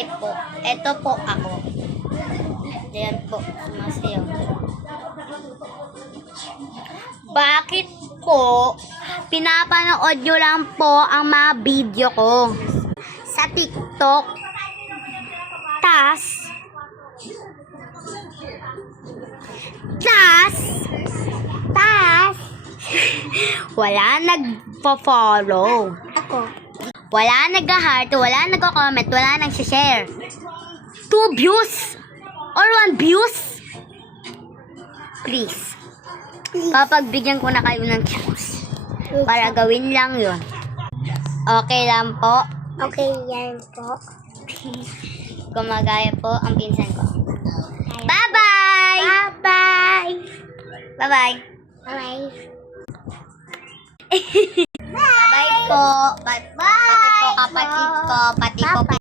Hi po. Ito po ako. Ayan po. Sumasayaw. Bakit po pinapanood nyo lang po ang mga video ko sa TikTok? Tas wala nagpo-follow. Ako. Wala nag-heart, wala nag-comment, wala nag-share. 2 views or 1 views. Please. Papagbigyan ko na kayo ng chance. Para gawin lang yun. Okay lang po. Okay, yan po. Gumagaya po ang pinsan ko. Bye-bye! Bye-bye! Bye-bye! Bye-bye! Bye-bye po. Pati po kapatid ko, pati po